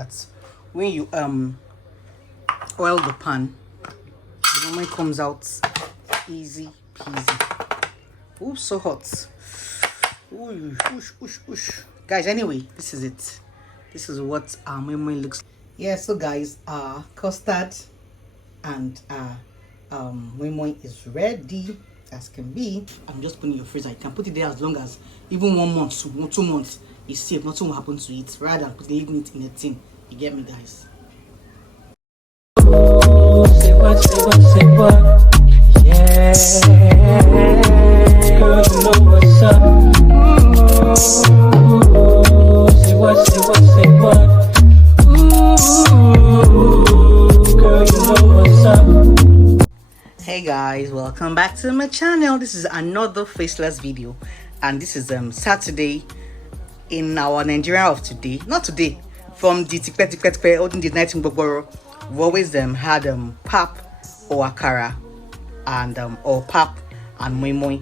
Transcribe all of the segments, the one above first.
That's when you oil the pan, the moment it comes out easy peasy. Ooh, so hot. Ooh, whoosh, whoosh, whoosh. Guys, anyway, this is it. This is what our moi moi looks like. Yeah, so guys, custard and moi moi is ready as can be. I'm just putting it in your freezer. You can put it there as long as even 1 month, 2 months. It's safe. Nothing will happen to it. Rather than leaving it in a tin. You get me, guys? Say what? Yeah. Girl, you know what's up. Say what? Girl, you know what's up. Hey guys, welcome back to my channel. This is another faceless video, and this is Saturday in our Nigeria of today. Not today, from the tikpe holding the night in Bogboro. We've always had pap or akara and or pap and moi moi.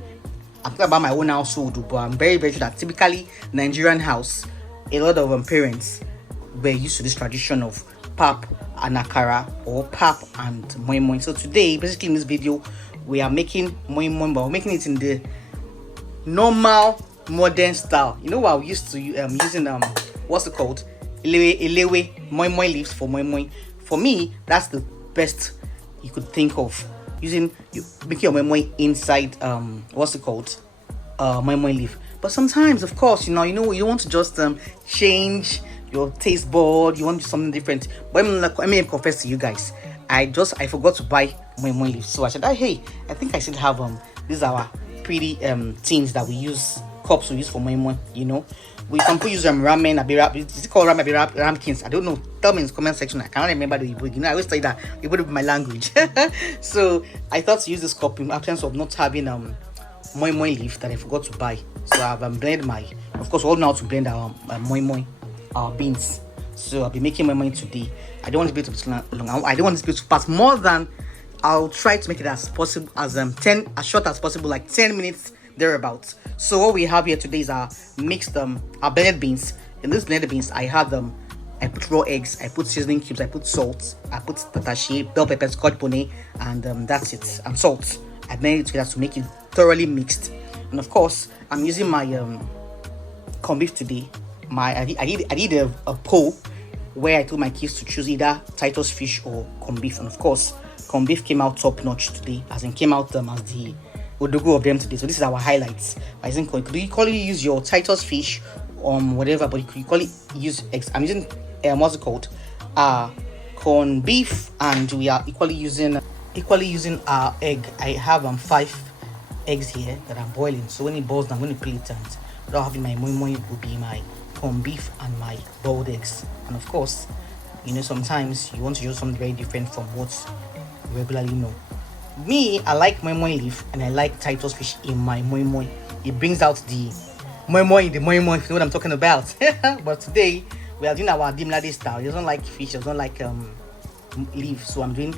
I'm talking about my own household, but I'm very sure that typically Nigerian house, a lot of parents were used to this tradition of pap and akara or pap and moi moi. So today, basically in this video, we are making moi moi, but we're making it in the normal modern style. You know what we used to using what's it called, elewe moi moi leaves for moi moi. For me, that's the best you could think of, using making your moi moi inside what's it called, moi moi leaf. But sometimes, of course, you don't want to just change your taste board. You want to do something different. But let me confess to you guys, I forgot to buy moi moi leaves. So I said, hey, I think I should have these are our pretty tins that we use, cups we use for moi moi. We can put use ramen, is it called ramen, ramkins? I don't know. Tell me in the comment section. I cannot remember the Igbo. I always say that it would be my language. So I thought to use this cup in absence of not having moi moi leaf that I forgot to buy. So I've blended of course, we all know how to blend our moi moi, our beans. So I'll be making moi moi today. I don't want this video to be too long. I don't want this video to pass more than, I'll try to make it as possible as as short as possible, like 10 minutes thereabouts. So what we have here today is our mixed our blended beans. In this blended beans, I had I put raw eggs, I put seasoning cubes, I put salt, I put tatashi, bell pepper, scotch bonnet, and that's it, and salt. I blended it together to make it thoroughly mixed. And of course, I'm using my corned beef today. I did a poll where I told my kids to choose either Titus fish or corned beef, and of course, corned beef came out top notch today, as in came out as the Odogo of them today. So this is our highlights. I think you could call it use your Titus fish whatever, but you could call it use eggs. I'm using what's it called, corned beef, and we are equally using our egg. I have 5 eggs here that I'm boiling, so when it boils I'm going to peel it, and without having my moi moi will be my corned beef and my boiled eggs. And of course, sometimes you want to use something very different from what you regularly know. Me, I like moi moi leaf and I like Titus fish in my moi moi. It brings out the moi moi in the moi moi, if you know what I'm talking about. But today we are doing our dimlade style. He doesn't like fish, he doesn't like leaf, so I'm doing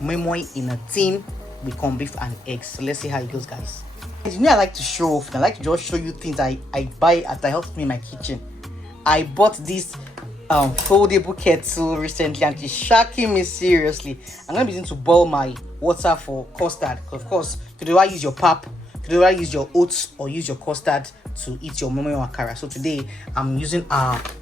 moi moi in a tin with corned beef and eggs. So let's see how it goes, guys. I like to show off. I like to just show you things I buy that helps me in my kitchen. I bought this foldable kettle recently, and it's shocking me seriously. I'm gonna be using to boil my water for custard. Of course, today I use your pap, today I use your oats, or use your custard to eat your moi moi or akara. So today I'm using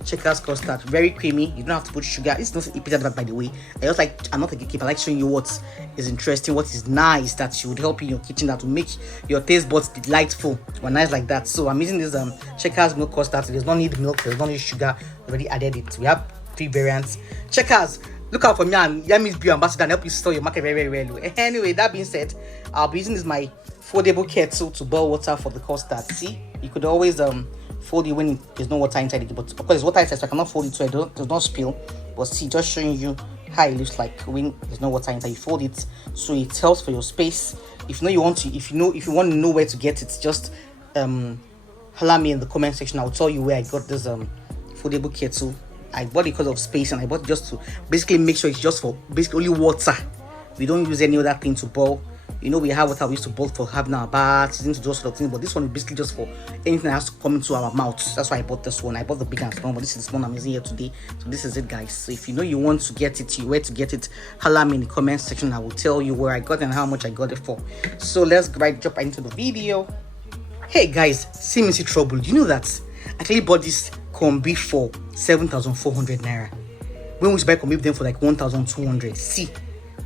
Checkers custard, very creamy. You don't have to put sugar. It's not that, by the way. I'm not a gatekeeper. I like showing you what is interesting, what is nice, that should help you in your kitchen, that will make your taste buds delightful or nice like that. So I'm using this Checkers milk custard. So there's no need milk, there's no need sugar. Already added it. We have 3 variants. Checkers, look out for me and Yami's Beauty Ambassador and help you store your market very well. Anyway, that being said, I'll be using my foldable kettle to boil water for the custard. See, you could always fold it when there's no water inside it, but of course there's water inside, so I cannot fold it so it does not spill. But see, just showing you how it looks like when there's no water inside. You fold it so it helps for your space. If you want to know where to get it, just holler me in the comment section. I'll tell you where I got this foldable kettle. I bought it because of space, and I bought it just to basically make sure it's just for basically only water. We don't use any other thing to boil You know, we have what I used to boil for having our baths, into those sort of things, but this one is basically just for anything that has to come into our mouth. That's why I bought this one. I bought the big and small, but this is the small I'm using here today. So this is it, guys. So if you know you want to get it, where to get it, holla me in the comment section. I will tell you where I got it and how much I got it for. So let's jump right into the video. Hey guys, see trouble. You know that I actually bought this corned beef for 7,400 naira. When we buy corned beef then for like 1,200. See,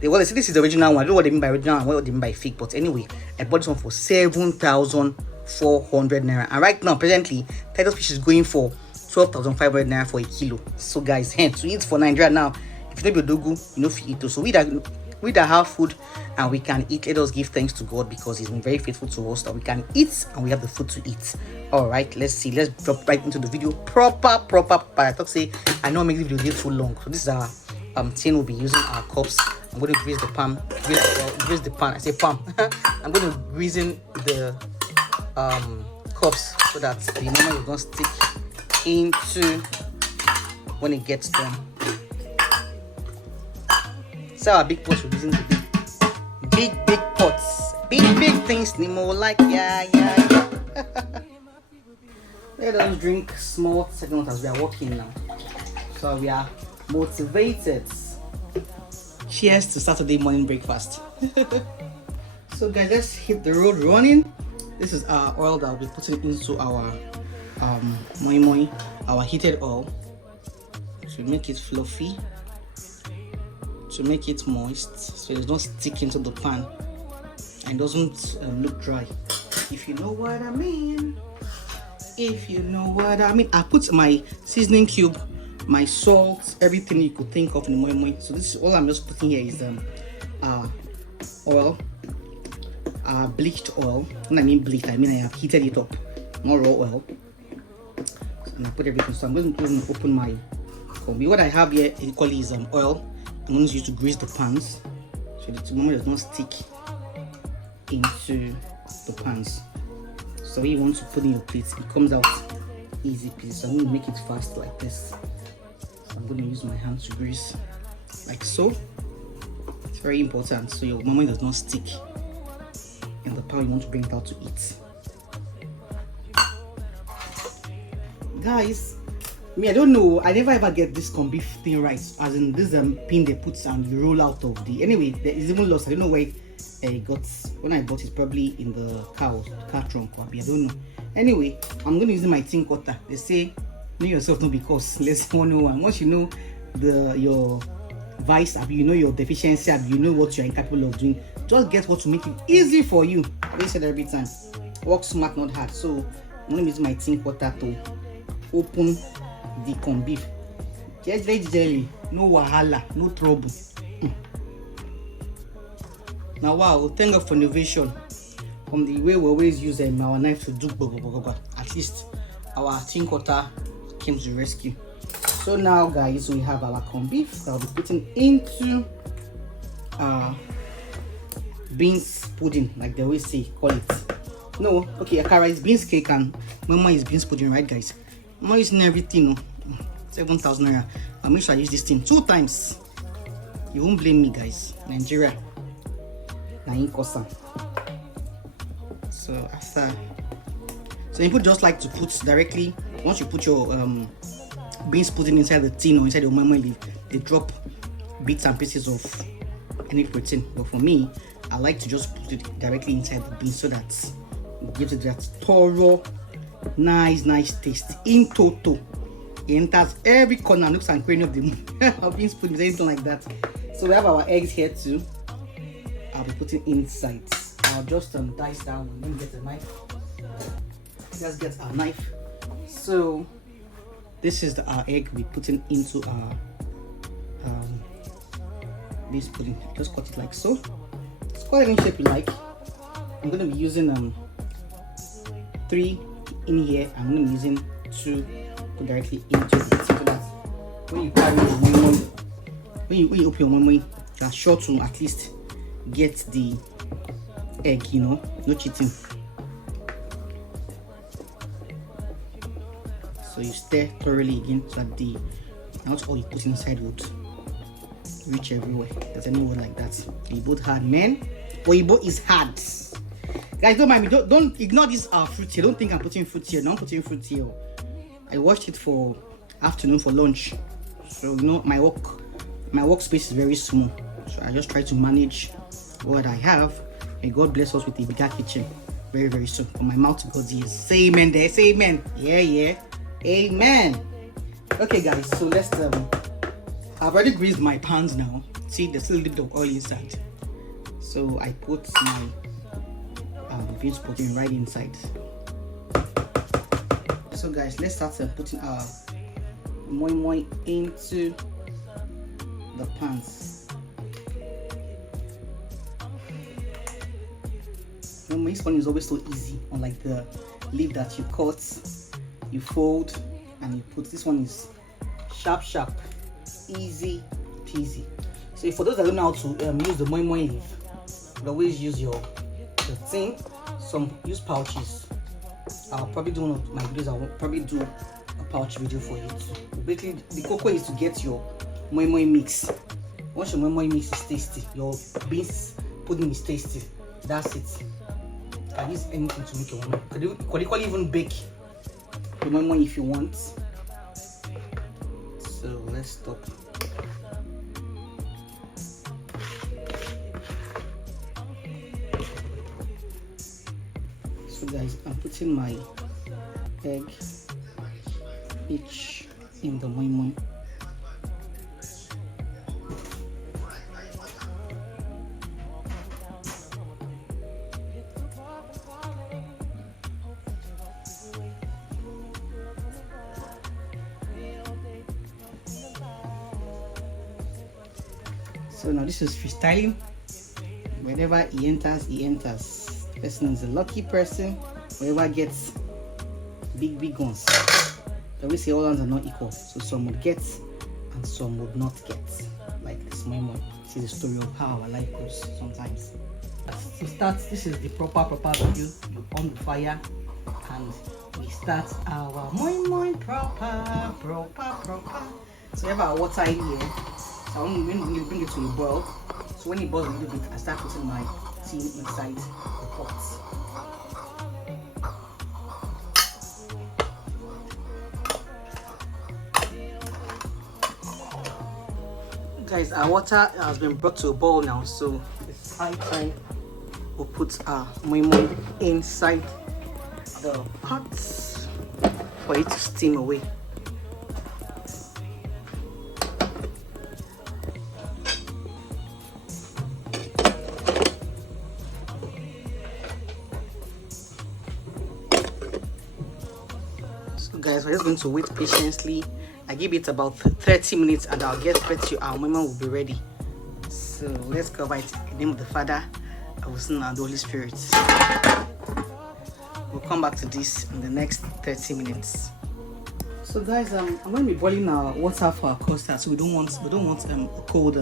they say this is the original one. I don't know what they mean by original and what they mean by fake, but anyway, I bought this one for 7,400 naira. And right now, presently, Titus fish is going for 12,500 naira for a kilo. So guys, to eat for Nigeria now, if you don't be dogu, you know if you eat too. So we that have food and we can eat, let us give thanks to God because He's been very faithful to us that we can eat and we have the food to eat. All right, let's drop right into the video. Proper. But I thought I know make the video too long. So this is our tin. We'll be using our cups. I'm going to grease the pan. Grease the pan. I say pan. I'm going to greasing the cups so that the moment is not stick into when it gets done. So our big pots we're using today. Big pots. Big things. Nemo like yeah. Let us drink small segment as we are walking now. So we are motivated. Cheers to Saturday morning breakfast. So guys, let's hit the road running. This is our oil that I'll be putting into our moi moi, our heated oil, to make it fluffy, to make it moist, so it does not stick into the pan and doesn't look dry. If you know what I mean. I put my seasoning cube, my salt, everything you could think of in the moi moi. So this is all I'm just putting here is oil, bleached oil. When I mean bleached, I mean I have heated it up, not raw oil. And I put everything. So I'm going to open my combi. What I have here equally is oil. I'm going to use to grease the pans so the moi moi does not stick into the pans. So when you want to put in your plates, it comes out easy, please. So I'm going to make it fast like this. So I'm going to use my hands to grease like so. It's very important so your moi moi does not stick in the pan you want to bring it out to eat. Guys, I don't know, I never ever get this corned beef thing right, as in this pin they put and you roll out of the, anyway, there is even lost. I don't know where it got. When I bought it, probably in the car trunk or I don't know. Anyway, I'm going to use my tin cutter. They say know yourself, not because less 101. Once you know your vice, you know your deficiency, you know what you're incapable of doing, just get what to make it easy for you. They said every time, work smart, not hard. So I'm going to use my tin cutter to open the corned beef. Just jelly, no wahala, no trouble. Now wow, thank God for innovation. From the way we always use our knife to do at least our tin cutter came to the rescue. So now guys, we have our corned beef that I'll be putting into beans pudding, like they always say, call it. No, okay, akara is beans cake and mama is beans pudding, right guys? I'm not using everything, 7,000 naira. I'll make sure I use this thing 2 times. You won't blame me, guys. Nigeria. So after, so you put just like to put directly. Once you put your beans pudding inside the tin or inside your moi moi, they drop bits and pieces of any protein. But for me, I like to just put it directly inside the beans so that it gives it that thorough, nice taste. In total, it enters every corner, nooks and cranny of the beans pudding, anything like that. So we have our eggs here too. I'll be putting inside. I'll just dice down. Let me get a knife. Let's get our knife. So this is our egg we're putting into our beans pudding. Just cut it like so. It's quite any shape you like. I'm going to be using 3 in here. I'm going to be using 2 directly into it, so that when you carry your moi moi, when you open your moi moi, you are sure to at least get the egg, no cheating. So you stir thoroughly again so that not all you put inside would reach everywhere. There's any word like that. Oyibo hard, man. Oyibo is hard. Guys, don't mind me. Don't ignore this fruit here. Don't think I'm putting fruit here. No, I'm putting fruit here. I washed it for afternoon for lunch. So you know my workspace is very small. So I just try to manage what I have. May God bless us with a bigger kitchen very, very soon. For my mouth to God's ears. Say amen there. Say amen. Yeah. Amen. Okay, guys. So let's I've already greased my pans now. See, there's still a little bit of oil inside. So I put my beans protein right inside. So guys, let's start putting our moi moi into the pans. This one is always so easy, unlike the leaf that you cut, you fold and you put. This one is sharp, easy peasy. So for those that don't know how to use the moi moi leaf, you always use the thing. Some use pouches. I'll probably do one of my videos. I'll probably do a pouch video for you too. Basically, the cocoa is to get your moi moi mix. Once your moi moi mix is tasty, your beans pudding is tasty. That's it. You can use anything to make your moi moi. You could even bake the moi moi if you want. So let's stop. So guys, I'm putting my egg each in the moi moi. So now this is freestyling. Wherever he enters, he enters. The person is a lucky person. Whoever gets big guns. They always say all hands are not equal. So some would get and some would not get. Like this moi moi. This is the story of how our life goes sometimes. To start, this is the proper video. You on the fire and we start our moi moi proper. So we have our water in here. So when we bring it to a boil, so when it boils a little bit, I start putting my tea inside the pot. Guys, our water has been brought to a boil now, so it's high time we'll put our moi moi inside the pot for it to steam away. So guys, we're just going to wait patiently. I give it about 30 minutes and I'll get ready to our moi moi will be ready. So let's cover it in the name of the Father, of the Son and the Holy Spirit. We'll come back to this in the next 30 minutes. So guys, I'm going to be boiling our water for our custard. So we don't want a cold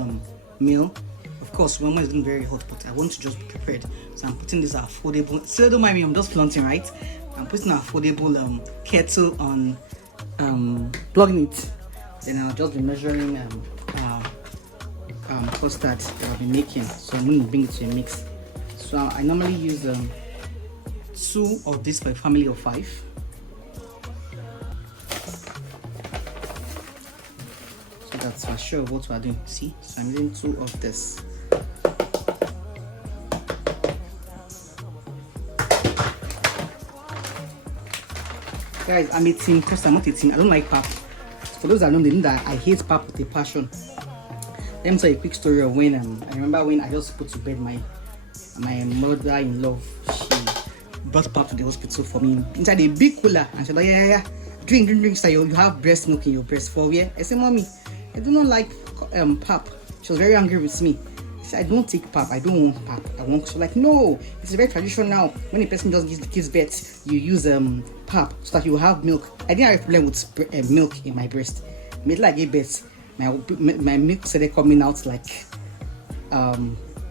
meal. Of course, moi moi is getting very hot, but I want to just be prepared. So I'm putting this affordable. So don't mind me, I'm just flaunting, right? I'm putting an affordable kettle on, plugging it. Then I'll just be measuring custard that I'll be making. So I'm going to bring it to a mix. So I normally use 2 of this for a family of 5. So that's for sure what we're doing. See, so I'm using 2 of this. Guys, I'm a team custard, I'm not a team. I don't like pap. For those that know, they know that I hate pap with a passion. Let me tell you a quick story of when I remember when I just put to bed my mother-in-law. She brought pap to the hospital for me inside a big cooler, and she was like, yeah, drink. So you have breast milk in your breast for where? I said, mommy, I do not like pap. She was very angry with me. I said, I don't take pap. I don't want pap. I want. So like, no, it's very traditional now. When a person just gives birth, you use pap so that you have milk. I didn't have a problem with milk in my breast. Immediately I gave birth, my milk started coming out like a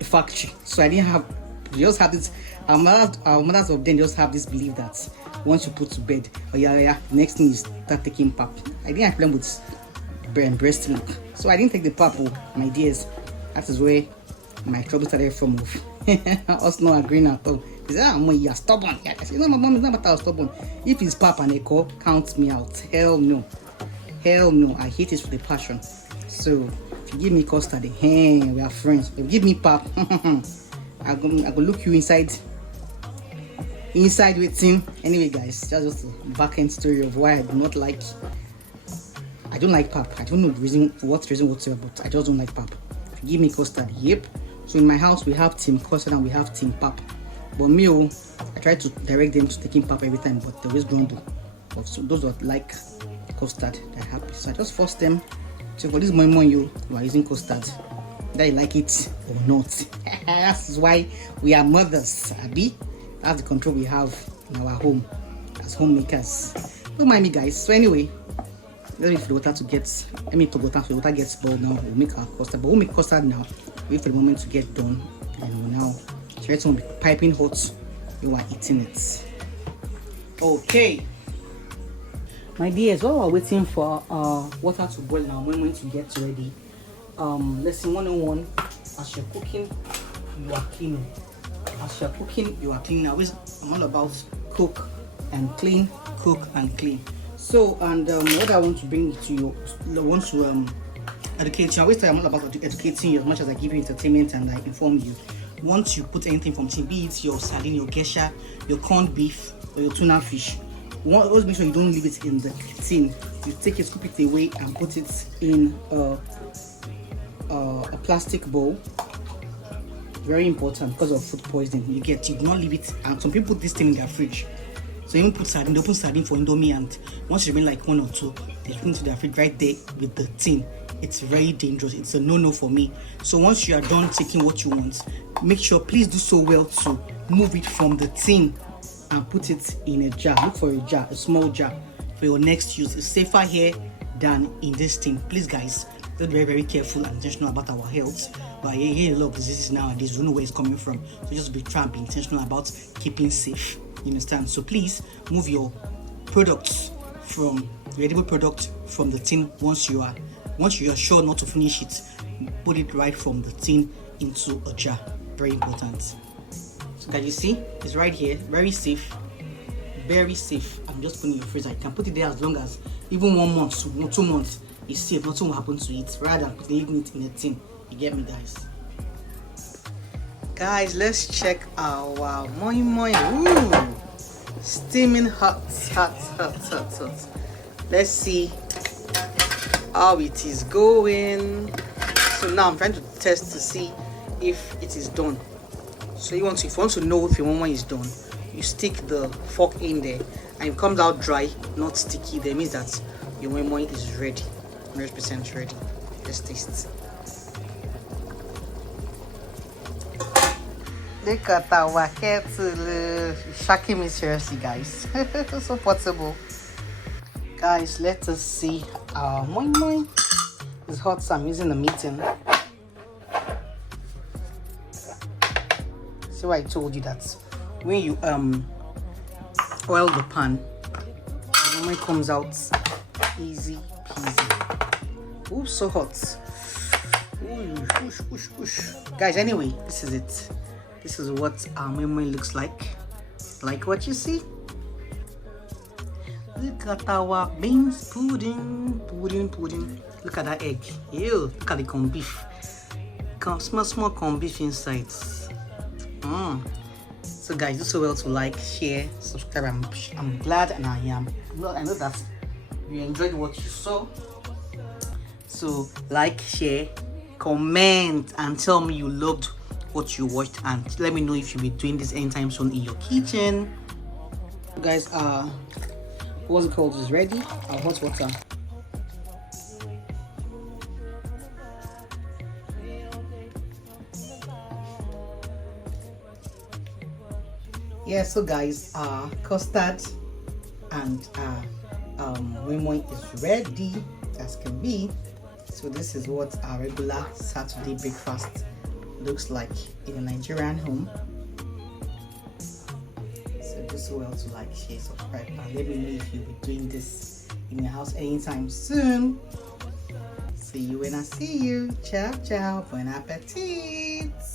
factory. So I didn't have. We just have this. Our mothers of then just have this belief that once you put to bed, next thing you start taking pap. I didn't have a problem with breast milk. So I didn't take the pap, my dears. That is where my trouble started from. Us not agreeing at all. He said, ah, Moi, you're stubborn. Yeah, I said, no, my mom is not matter of stubborn. If it's pap and a call, count me out. Hell no. Hell no. I hate it with a passion. So if you give me custard, hey, we are friends. If you give me pap, I go look you inside with him. Anyway, guys, that's just a back end story of why I don't like pap. I don't know the reason, for what reason whatsoever, but I just don't like pap. If you give me custard, yep. So in my house we have team custard and we have team pap. But me, I try to direct them to taking pap every time, but they always grumble. But so those that like custard, they're happy. So I just force them. So for this moi moi, you are using custard, whether you like it or not. That's why we are mothers, Abby. That's the control we have in our home as homemakers. Don't mind me, guys. So anyway, let's wait for the water to get. Let me put water so the water gets boiled now. We'll make our custard, but we'll make custard now. Wait for the moment to get done, and we'll now try to be piping hot. You are eating it. Okay, my dears, while we're waiting for water to boil now, we're going to get ready. Lesson 101: as you're cooking, you are cleaning. As you're cooking, you are cleaning. I'm all about cook and clean, cook and clean. So, and what I want to bring to you, I want to educate you. I always say I'm all about educating you as much as I give you entertainment and I inform you. Once you put anything from tin, be it your sardine, your geisha, your corned beef, or your tuna fish, always make sure you don't leave it in the tin. You take it, scoop it away, and put it in a plastic bowl. Very important because of food poisoning. You do not leave it, and some people put this thing in their fridge. So even put sardine, they open sardine for Indomie, and once you remain like 1 or 2, they put into their fridge right there with the tin. It's very dangerous. It's a no-no for me. So once you are done taking what you want, make sure, please do so well to move it from the tin and put it in a jar. Look for a jar, a small jar for your next use. It's safer here than in this tin. Please, guys, be very, very careful and intentional about our health. But I hear a lot of diseases nowadays. We don't know where it's coming from. So just try and be intentional about keeping safe. You understand? So please move your products from the edible product from the tin once you are sure not to finish it. Put it right from the tin into a jar. Very important. So guys, you see, it's right here. Very safe. Very safe. I'm just putting it in your freezer. You can put it there as long as even 1 month, 2 months. It's safe. Nothing will happen to it. Rather than putting it in a tin. You get me, guys? Guys, let's check our moi moi. Ooh, steaming hot. Let's see how it is going. So now I'm trying to test to see if it is done. So if you want to know if your moi moi is done, you stick the fork in there and it comes out dry, not sticky. That means that your moi moi is ready, 100% ready. Let's taste. Look at our kettle. Shocking me seriously, guys. So portable. Guys, let us see our moi moi. It's hot, so I'm using the mitten. See why I told you that when you oil the pan, the moi moi comes out easy peasy. Ooh, so hot. Ooh, guys, anyway, this is it. This is what our moi moi looks like. Like what you see? Look at our beans pudding. Look at that egg. Ew, look at the corned beef. Small corned beef inside. So guys, do so well to like, share, subscribe. I'm glad and I know that you enjoyed what you saw. So like, share, comment, and tell me you loved what you watched, and let me know if you'll be doing this anytime soon in your kitchen. Guys, what's it called is ready. Our hot water. Yeah, so guys, custard and moi moi is ready as can be. So this is what our regular Saturday breakfast looks like in a Nigerian home. So do so well to like, share, subscribe, and let me know if you'll be doing this in your house anytime soon. see you when I see you. Ciao, ciao. Bon appetit.